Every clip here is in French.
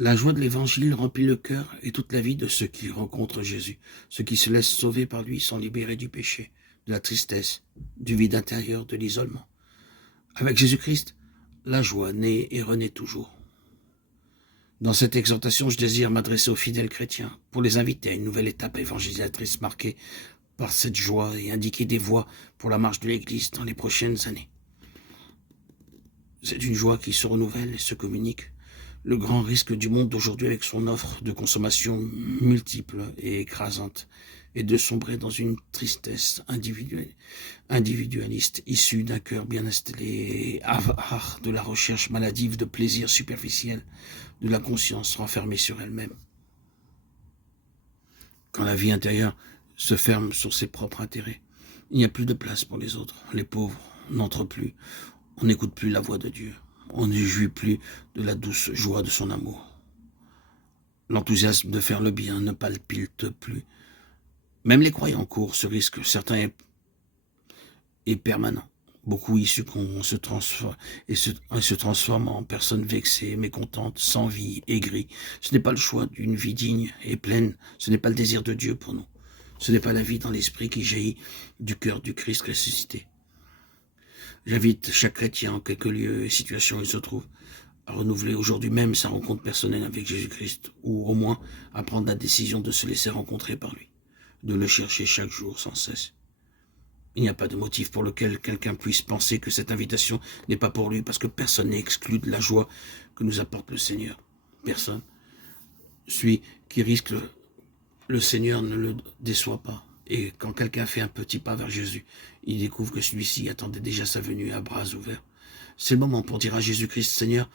La joie de l'Évangile remplit le cœur et toute la vie de ceux qui rencontrent Jésus. Ceux qui se laissent sauver par lui sont libérés du péché, de la tristesse, du vide intérieur, de l'isolement. Avec Jésus-Christ, la joie naît et renaît toujours. Dans cette exhortation, je désire m'adresser aux fidèles chrétiens pour les inviter à une nouvelle étape évangélisatrice marquée par cette joie et indiquer des voies pour la marche de l'Église dans les prochaines années. C'est une joie qui se renouvelle et se communique. Le grand risque du monde d'aujourd'hui avec son offre de consommation multiple et écrasante est de sombrer dans une tristesse individualiste issue d'un cœur bien installé et avare de la recherche maladive de plaisirs superficiels, de la conscience renfermée sur elle-même. Quand la vie intérieure se ferme sur ses propres intérêts, il n'y a plus de place pour les autres. Les pauvres n'entrent plus. On n'écoute plus la voix de Dieu. On ne jouit plus de la douce joie de son amour. L'enthousiasme de faire le bien ne palpite plus. Même les croyants courent ce risque. Certains est permanent. Beaucoup y succombent, se transforment en personnes vexées, mécontentes, sans vie, aigries. Ce n'est pas le choix d'une vie digne et pleine. Ce n'est pas le désir de Dieu pour nous. Ce n'est pas la vie dans l'esprit qui jaillit du cœur du Christ ressuscité. J'invite chaque chrétien, en quelque lieu et situation où il se trouve, à renouveler aujourd'hui même sa rencontre personnelle avec Jésus-Christ, ou au moins à prendre la décision de se laisser rencontrer par lui, de le chercher chaque jour sans cesse. Il n'y a pas de motif pour lequel quelqu'un puisse penser que cette invitation n'est pas pour lui, parce que personne n'est exclu de la joie que nous apporte le Seigneur. Personne. Celui qui risque le Seigneur ne le déçoit pas. Et quand quelqu'un fait un petit pas vers Jésus, il découvre que celui-ci attendait déjà sa venue à bras ouverts. C'est le moment pour dire à Jésus-Christ, Seigneur,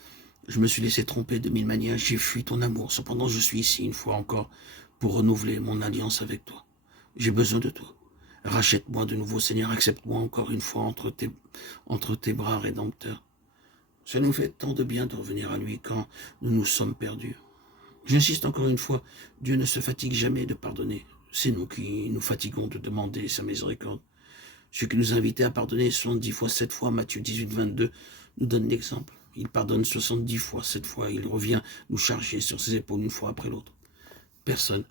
je me suis laissé tromper de mille manières, j'ai fui ton amour. Cependant, je suis ici une fois encore pour renouveler mon alliance avec toi. J'ai besoin de toi. Rachète-moi de nouveau, Seigneur, accepte-moi encore une fois entre tes bras rédempteurs. Ça nous fait tant de bien de revenir à lui quand nous nous sommes perdus. J'insiste encore une fois, Dieu ne se fatigue jamais de pardonner. C'est nous qui nous fatiguons de demander sa miséricorde. Ceux qui nous invitaient à pardonner 70 fois, 7 fois, Matthieu 18, 22, nous donne l'exemple. Il pardonne 70 fois, 7 fois. Il revient nous charger sur ses épaules une fois après l'autre. Personne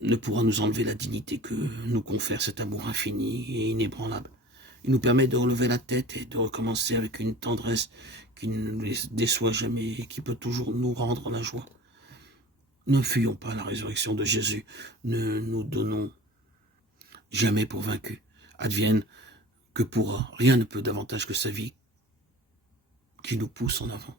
ne pourra nous enlever la dignité que nous confère cet amour infini et inébranlable. Il nous permet de relever la tête et de recommencer avec une tendresse qui ne nous déçoit jamais et qui peut toujours nous rendre la joie. Ne fuyons pas la résurrection de Jésus. Ne nous donnons jamais pour vaincus. Advienne que pourra. Rien ne peut davantage que sa vie qui nous pousse en avant.